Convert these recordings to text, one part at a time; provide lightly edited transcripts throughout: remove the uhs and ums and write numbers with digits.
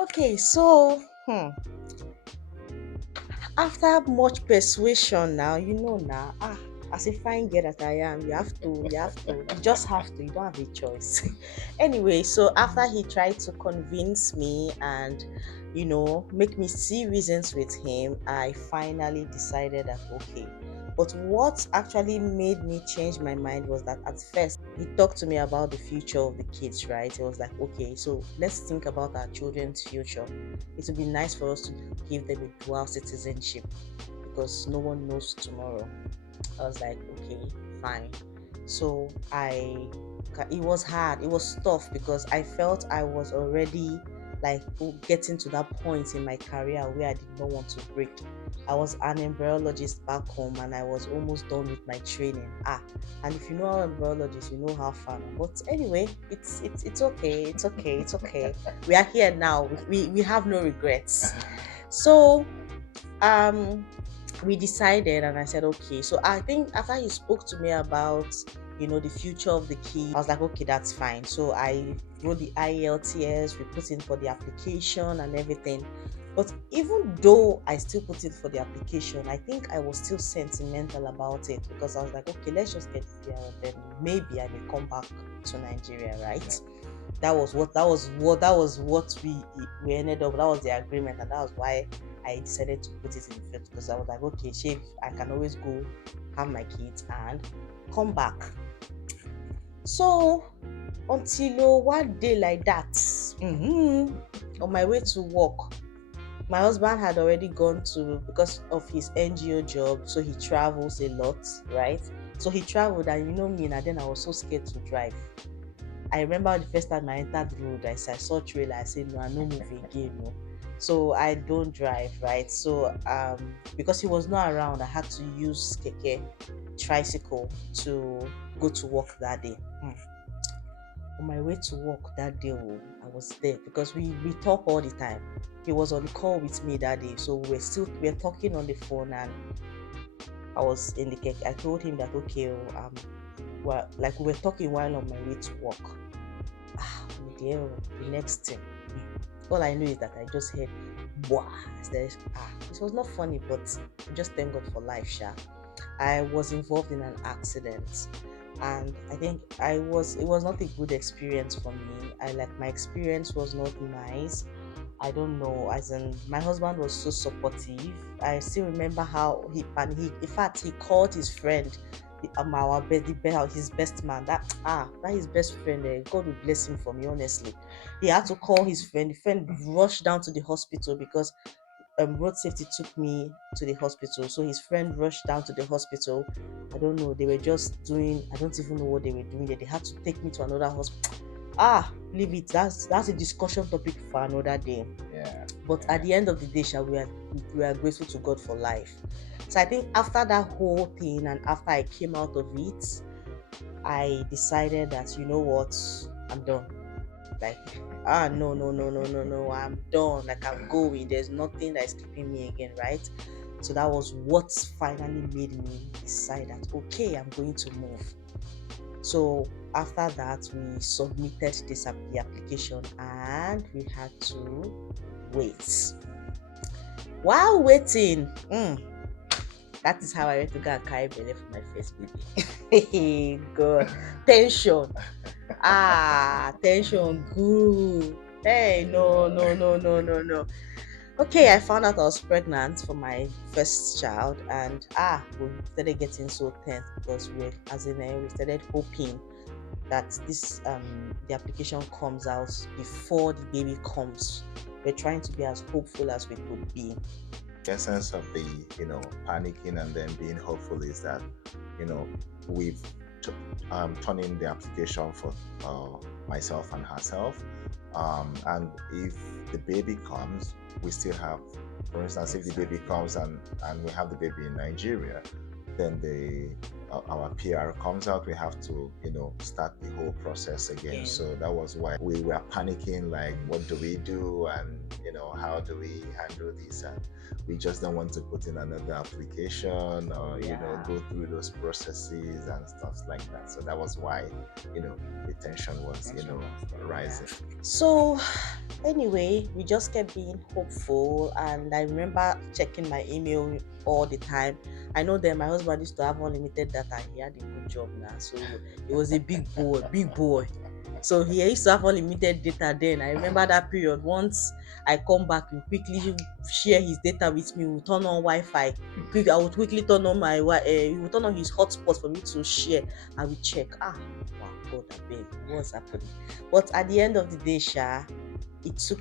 Okay, so after much persuasion now, now, as a fine girl that I am, you just have to, you don't have a choice. Anyway, so after he tried to convince me and, make me see reasons with him, I finally decided that, okay. But what actually made me change my mind was that at first he talked to me about the future of the kids, right? He was like, okay, so let's think about our children's future. It would be nice for us to give them a dual citizenship because no one knows tomorrow. I was like, okay, fine. So it was hard, it was tough because I felt I was already like getting to that point in my career where I did not want to break. I was an embryologist back home and I was almost done with my training. And if you know how embryologist, you know how far. But anyway, it's okay, it's okay. We are here now. We have no regrets. So um we decided and I said, okay. So I think after he spoke to me about the future of the kid, I was like, okay, that's fine. So I wrote the IELTS, we put in for the application and everything. But even though I still put in for the application, I think I was still sentimental about it because I was like, okay, let's just get it there, then maybe I may come back to Nigeria, right? That was what we ended up. That was the agreement, and that was why I decided to put it in the field because I was like, okay, Chef, I can always go have my kids and come back. So until one day like that, on my way to work, my husband had already gone to because of his NGO job, so he travels a lot, right? So he traveled, and me, and then I was so scared to drive. I remember the first time I entered the road, I saw trailer, I said, no, I no move again, no. So I don't drive, right? So because he was not around, I had to use keke tricycle to go to work that day. On my way to work that day, I was there because we talk all the time. He was on call with me that day, so we're talking on the phone, and I was in the keke. I told him that okay, well, like we were talking while on my way to work. Dear, the next thing, all I know is that I just heard, wow. It was not funny, but just thank God for life, sha. I was involved in an accident, and I think it was not a good experience for me. My experience was not nice. I don't know, as in my husband was so supportive. I still remember how in fact he called his friend, his best man, that his best friend, God will bless him for me, honestly. He had to call his friend. The friend rushed down to the hospital because road safety took me to the hospital. So his friend rushed down to the hospital. I don't know, they were just doing, I don't even know what they were doing there. They had to take me to another hospital. Leave it. That's a discussion topic for another day. Yeah. But at the end of the day, we are grateful to God for life. So I think after that whole thing and after I came out of it, I decided that you know what, I'm done. Like, no, no, no, no, no, no, I'm done. Like, I'm going. There's nothing that's keeping me again, right? So that was what finally made me decide that okay, I'm going to move. So after that, we submitted the application and we had to wait. While waiting, that is how I went to go and carry belly for my first baby. God, tension. Tension. Good. Hey, no, no, no, no, no, no. Okay, I found out I was pregnant for my first child, and we started getting so tense because we started hoping that this the application comes out before the baby comes. We're trying to be as hopeful as we could be. The essence of the panicking and then being hopeful is that you know we've turned in the application for myself and herself, and if the baby comes, we still have, for instance, if the baby comes and we have the baby in Nigeria, then the our PR comes out, we have to, start the whole process again. Again. So that was why we were panicking, like, what do we do? And, how do we handle this? And we just don't want to put in another application or, Yeah. go through those processes and stuff like that. So that was why, the tension was, rising. So, anyway, we just kept being hopeful, and I remember checking my email all the time. I know that my husband used to have unlimited data. He had a good job now, so it was a big boy, big boy. So he used to have unlimited data then. I remember that period. Once I come back, he quickly share his data with me. We turn on Wi-Fi. I would quickly turn on he would turn on his hotspot for me to share. I will check. Wow, God, I beg, what's happening? But at the end of the day, it took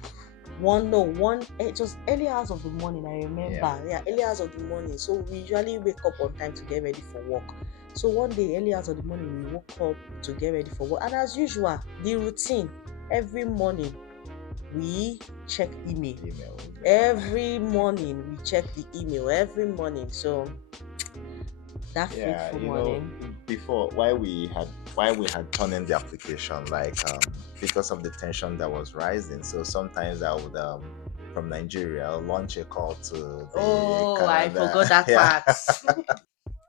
it was early hours of the morning. I remember, early hours of the morning. So we usually wake up on time to get ready for work. So one day, early hours of the morning, we woke up to get ready for work, and as usual, the routine every morning we check email. Every morning we check the email every morning. So that fateful morning. Before, why we had turned in the application, like, because of the tension that was rising. So sometimes I would, from Nigeria, launch a call to the Oh, I Canada. forgot that Yeah. part.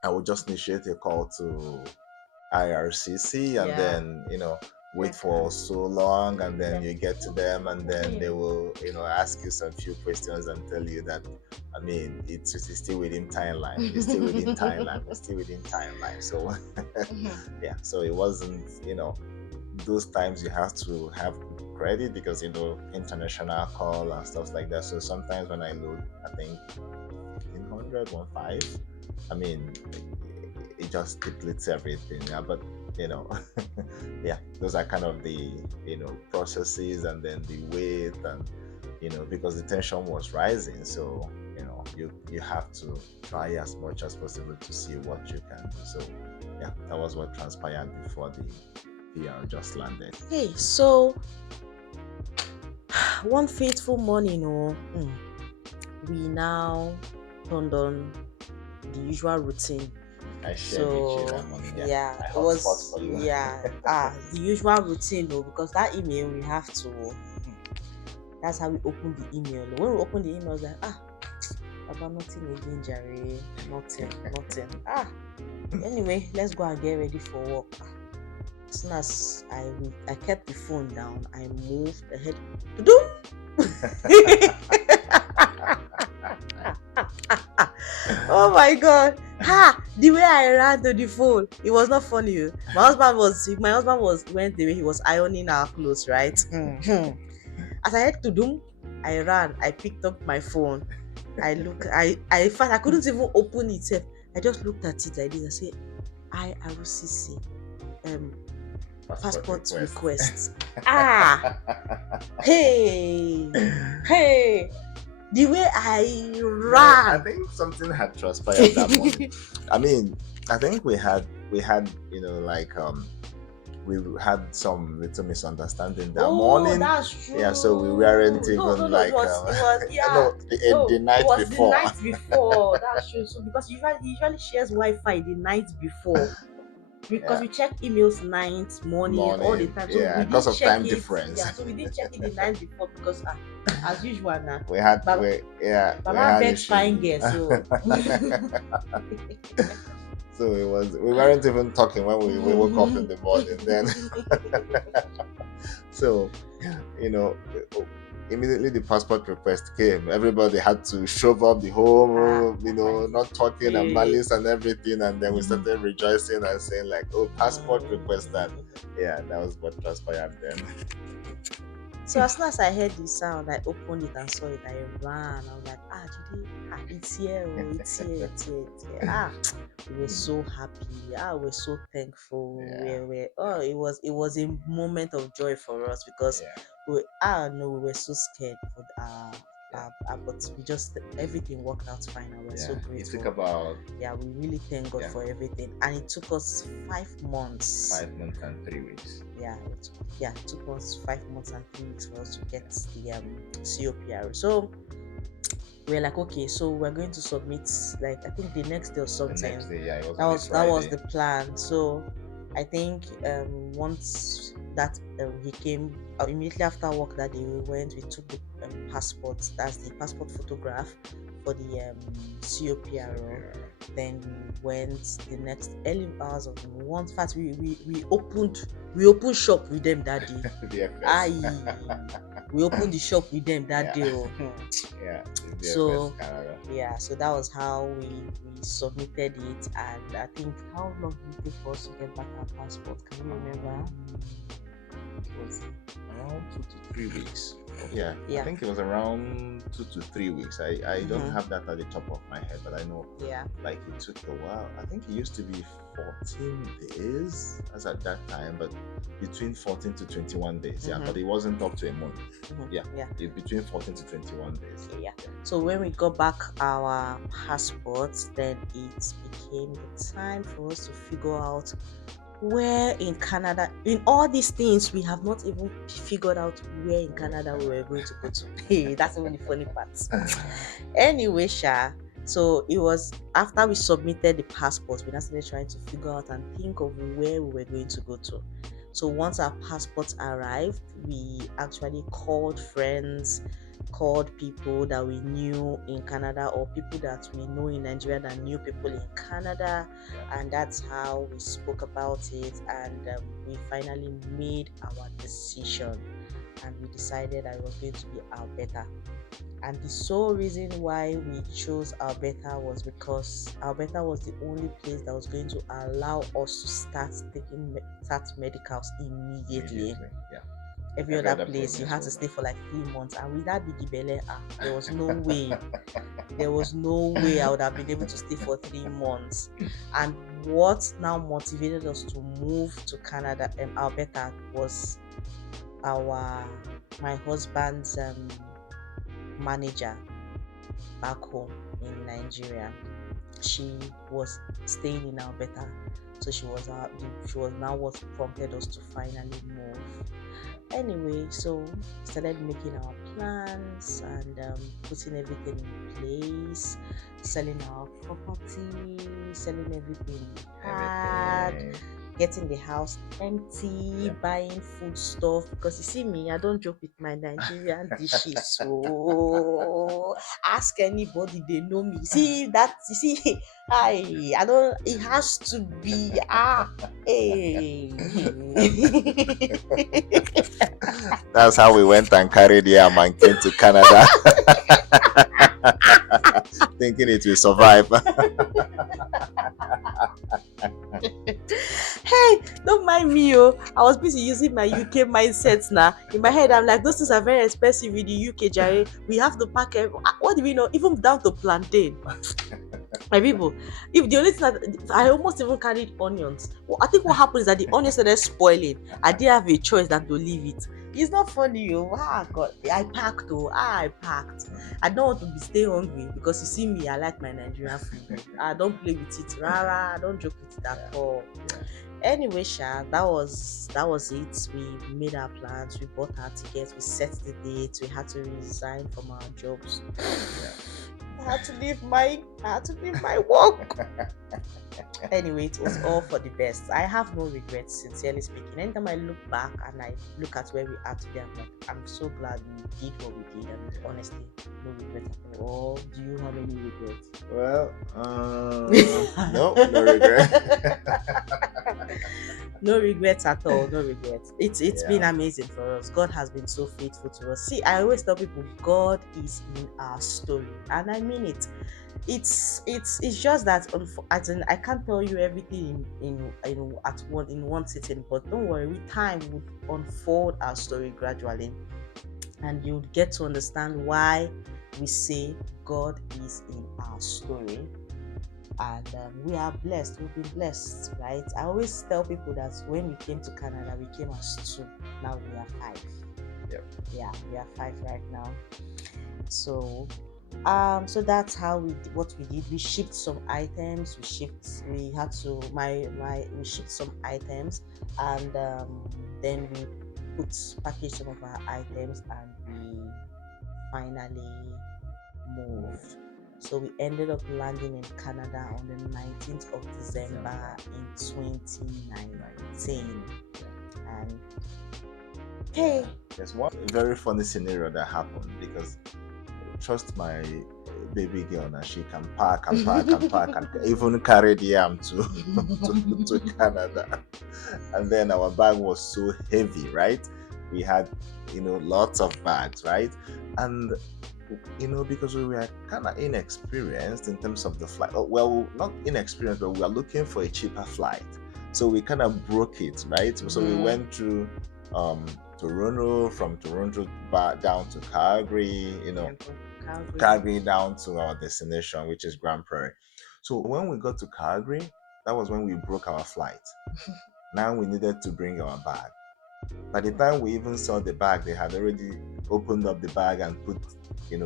I would just initiate a call to IRCC, and Yeah. then, wait for so long, and then you get to them, and then they will, ask you some few questions and tell you that, I mean, it's still within timeline. It's still within timeline. It's still within timeline. So yeah, so it wasn't, those times you have to have credit because, international call and stuff like that. So sometimes when I load, I think 1500, 15, I mean, it just depletes everything. Yeah, but, you know, yeah, those are kind of the, processes, and then the weight, and, because the tension was rising. So, you have to try as much as possible to see what you can do. So, yeah, that was what transpired before the PR just landed. Hey, so one fateful morning, we now turned on the usual routine. I shared with you So that morning. yeah, I it hotspot was for you. the usual routine because that email we have to. That's how we open the email. When we open the email, I was like, about nothing again, Jerry. Nothing. Anyway, let's go and get ready for work. As soon as I kept the phone down, I moved ahead. Oh my God! The way I ran to the phone, it was not funny. My husband was went the way he was ironing our clothes, right? As I had to do, I ran. I picked up my phone. In fact, I couldn't even open it. I just looked at it like this. I said, IRCC, passport request. Hey, hey, the way I I ran. think something had transpired that morning. I mean, I think we had, like, we had some little misunderstanding that Oh, morning. that's true. Yeah, so we weren't No, even no, like, yeah. no, the It night was the before. night before. That's true. So because he usually shares Wi-Fi the night before. Because Yeah, we check emails night, morning, all the morning. time. So Yeah, we because didn't of check time it. difference. Yeah, so we didn't check it the night before because as usual now. we had Baba, we Baba had bet fine issues. girl. So So we weren't even talking when we woke up in the morning then. So, you know, immediately the passport request came. Everybody had to shove up the whole, not talking and malice and everything. And then we started rejoicing and saying, like, oh, passport request. That, yeah, that was what transpired then. So as soon as I heard the sound, I opened it and saw it. I ran. I was like, Judy, it's here, it's here, it's here, it's here. We were so happy. We were so thankful. Yeah. It was a moment of joy for us because Yeah. we were so scared for but we just everything worked out fine, and we're so Yeah. It grateful. took about We really thank God for everything, and it took us 5 months. 5 months and 3 weeks. It took us 5 months and 3 weeks for us to get the COPR. So we're like, okay, so we're going to submit like I think the next day or The next something. day, yeah, it was That on a was Friday. the plan. So I think once that he came immediately after work that day, we went. We took the passport. That's the passport photograph for the So COPRO. yeah, Then we went the next early hours of the morning. Once, in fact, we opened shop with them that day. the FS. Aye, we opened the shop with them that Yeah, day. Oh. yeah, the FS So Canada. yeah, so that was how we submitted it, and I think how long did it take for us to get back our passport? Can you remember? It was around 2 to 3 weeks. Yeah, I Yeah. think it was around 2 to 3 weeks. I don't Mm-hmm. have that at the top of my head, but I know Yeah. like it took a while. I think it used to be 14 days as at that time, but between 14 to 21 days. Yeah, but Mm-hmm. it wasn't up to a month. Yeah, Mm-hmm. Yeah. between 14 to 21 days. Okay. Yeah. Yeah. So when we got back our passports, then it became the time for us to figure out where in Canada, in all these things, we have not even figured out where in We're in Canada we were Canada. going to go to. Hey, that's even the funny part. Anyway, so it was after we submitted the passport, we now started trying to figure out and think of where we were going to go to. So once our passports arrived, we actually called friends, called people that we knew in Canada or people that we know in Nigeria that knew people in Canada, and that's how we spoke about it, and we finally made our decision, and we decided that it was going to be Alberta. And the sole reason why we chose Alberta was because Alberta was the only place that was going to allow us to start medicals immediately. Immediately. Yeah. Every Every other other place you province had to was stay not. for like 3 months, and with that biggie belly, there was no way. There was no way I would have been able to stay for 3 months. And what now motivated us to move to Canada and Alberta was our my husband's manager back home in Nigeria. She was staying in Alberta, so she was now what prompted us to finally move. Anyway, so we started making our plans and putting everything in place, selling our property, selling everything we had, Everything. getting the house empty, Yeah. buying food stuff. Because you see me, I don't joke with my Nigerian dishes. So ask anybody, they know me. See that? You see, I don't. It has to be hey. That's how we went and carried yam and came to Canada, thinking it will survive. Hey, don't mind me, oh. I was busy using my UK mindset now. In my head, I'm like, those things are very expensive in the UK, Jerry. We have to pack what do we know? Even down to plantain. My people, if the only thing that I almost even carried onions. Well, I think what happened is that the onions started spoiling. I didn't have a choice than to leave it. It's not funny, oh. God, I packed, oh. I packed. I don't want to be stay hungry because you see me, I like my Nigerian food. I don't play with it. Rara, I don't joke with it at Yeah. all. Yeah. Anyway, that was it. We made our plans, we bought our tickets, we set the date, we had to resign from our jobs. Yeah. I had to leave my work. Anyway, it was all for the best. I have no regrets, sincerely speaking. Anytime I look back and I look at where we are today, I'm like, I'm so glad we did what we did, and honestly, no regrets at all. Do you have any regrets? Well, no regret. No regrets at all. No regrets. It's been Yeah. amazing for us. God has been so faithful to us. See, I always tell people God is in our story, and I mean it. It's just that as in, I can't tell you everything in one sitting, but don't worry, with time would unfold our story gradually, and you'd get to understand why we say God is in our story. And we are blessed. We've been blessed, right? I always tell people that when we came to Canada, we came as two. Now we are five. Yep. Yeah, we are five right now. So so that's how what we did. We shipped some items. We had to my we shipped some items, and then we packaged some of our items, and we finally moved. So we ended up landing in Canada on the 19th of December in 2019. And hey, There's one very funny scenario that happened because trust my baby girl now, she can pack and pack and pack and even carry the yam to Canada. And then our bag was so heavy, right? We had, lots of bags, right? And because we were kind of inexperienced in terms of the flight. Well, not inexperienced, but we were looking for a cheaper flight. So we kind of broke it, right? So we went through Toronto, from Toronto back down to Calgary, Calgary down to our destination, which is Grand Prairie. So when we got to Calgary, that was when we broke our flight. Now we needed to bring our bag. By the time we even saw the bag, they had already opened up the bag and put,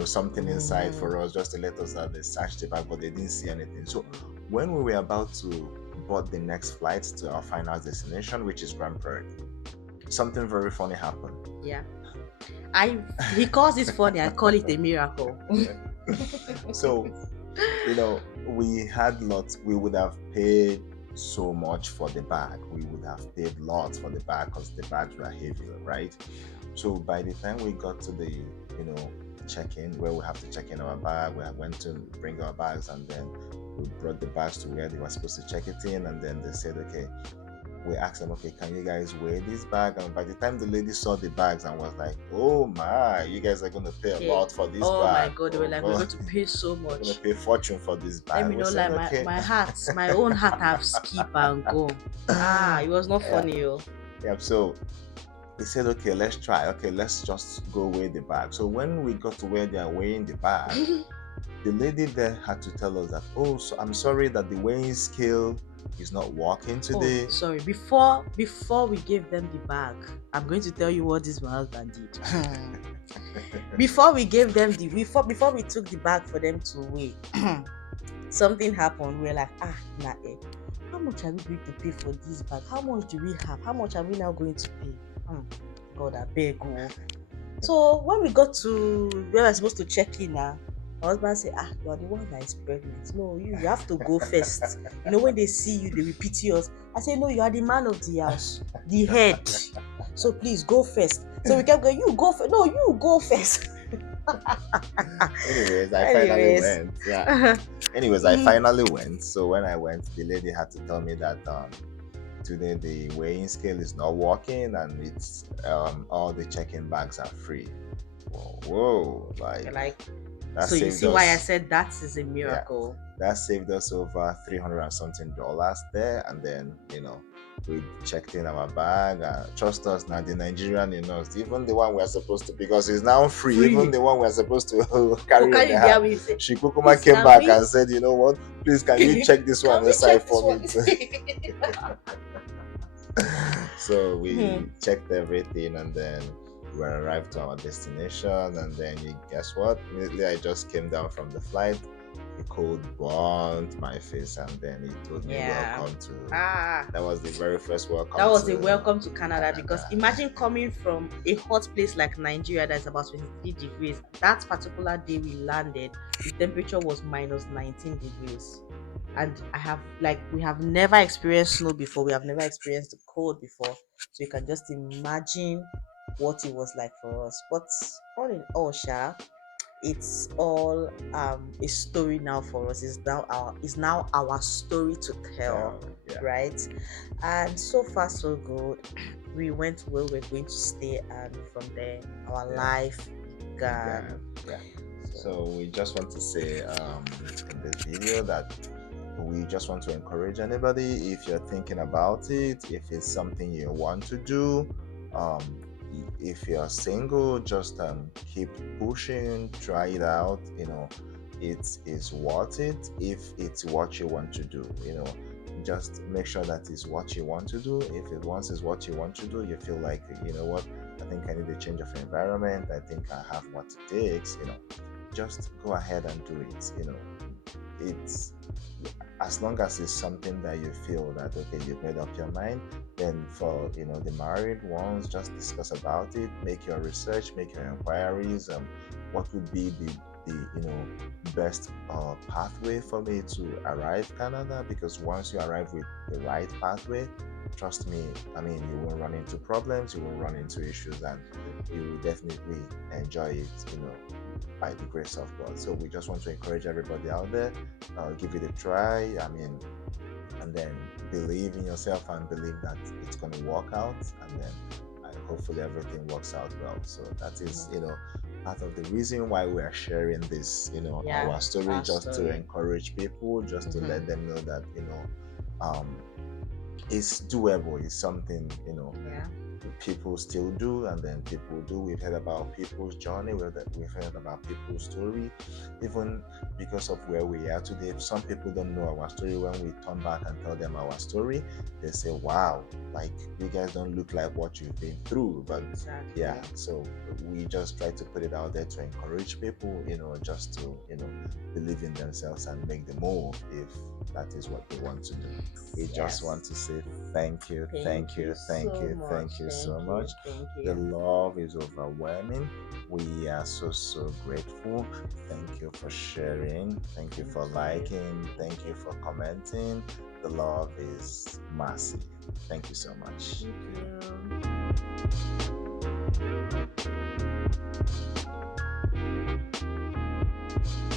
something inside for us just to let us know they searched the bag, but they didn't see anything. So when we were about to board the next flight to our final destination, which is Grand Prairie, something very funny happened. Yeah. He calls it funny, I call it a miracle. So, we had lots, we would have paid so much for the bag. We would have paid lots for the bag because the bags were heavy, right? So by the time we got to the, check-in, where we have to check in our bag, we went to bring our bags, and then we brought the bags to where they were supposed to check it in, and then they said, okay, we asked them, okay, can you guys weigh this bag? And by the time the lady saw the bags and was like, oh my, you guys are going to pay a lot for this bag. Oh my God, they were like, we're going to pay so much. We're going to pay fortune for this bag. Let me know, like, okay. my own heart have skip and go. It was not funny, yo. Yeah, so he said, okay, let's try. Okay, let's just go weigh the bag. So when we got to where they are weighing the bag, the lady there had to tell us that, so I'm sorry that the weighing scale is not working today. Sorry, before we gave them the bag, I'm going to tell you what this my husband did. Before we gave them before we took the bag for them to weigh, something happened. We're like, how much are we going to pay for this bag? How much do we have? How much are we now going to pay? God, I beg you. So when we got to where we're supposed to check in now, my husband said, you are the one that is pregnant. No, you have to go first. When they see you, they will pity us. I said, no, you are the man of the house, the head. So please go first. So we kept going, you go first. No, you go first. Anyways, I finally went. Yeah. Anyways, I finally went. So when I went, the lady had to tell me that today the weighing scale is not working, and it's all the check-in bags are free. Whoa, like so you see why I said that is a miracle. Yeah, that saved us over $300 and something there, and then we checked in our bag. Trust us, now the Nigerian in us, even the one we're supposed to, because it's now free. Even the one we're supposed to carry in the hand, she Kukuma came back and said, you know what, please can you check this one aside for me too? So we checked everything, and then we arrived to our destination, and then guess what? Immediately I just came down from the flight. The cold burnt my face, and then he told me welcome to that was the very first welcome. That was a welcome to Canada, because imagine coming from a hot place like Nigeria that's about 23 degrees. That particular day we landed, the temperature was minus 19 degrees. And we have never experienced snow before. We have never experienced the cold before. So you can just imagine what it was like for us. But all in all, it's all a story now for us. It's now our story to tell, right? And so far so good. We went to where we're going to stay, and from there our life began. So we just want to say in this video that we just want to encourage anybody, if you're thinking about it, if it's something you want to do, if you're single, just keep pushing, try it out. It is worth it if it's what you want to do. Just make sure that it's what you want to do. If it once is what you want to do, you feel like, you know what, I think I need a change of environment, I think I have what it takes, just go ahead and do it. It's as long as it's something that you feel that okay, you've made up your mind, then for the married ones, just discuss about it, make your research, make your inquiries. What would be the the best pathway for me to arrive Canada, because once you arrive with the right pathway, trust me, I mean, you won't run into problems, you won't run into issues, and you will definitely enjoy it, by the grace of God. So we just want to encourage everybody out there, give it a try. I mean, and then believe in yourself and believe that it's going to work out, and then hopefully everything works out well. So that is, part of the reason why we are sharing this, Yeah, our story, our just to story. encourage people, just to let Mm-hmm. them know that um it's doable. It's something, Yeah. people still do, and then people do. We've heard about people's journey, we've heard about people's story, even because of where we are today. Some people don't know our story. When we turn back and tell them our story, they say, wow, like, you guys don't look like what you've been through. But Exactly. yeah, so we just try to put it out there to encourage people, just to believe in themselves and make the move if that is what they want to do. We just want Yes. to say thank you, Thank thank you you, thank so you, much. thank you so Thank you. much. Thank The you. love is overwhelming. We are so, so grateful. Thank you for sharing. Thank you Thank for you. liking. Thank Thank you you. for commenting. The love is massive. Thank you so much. Thank you.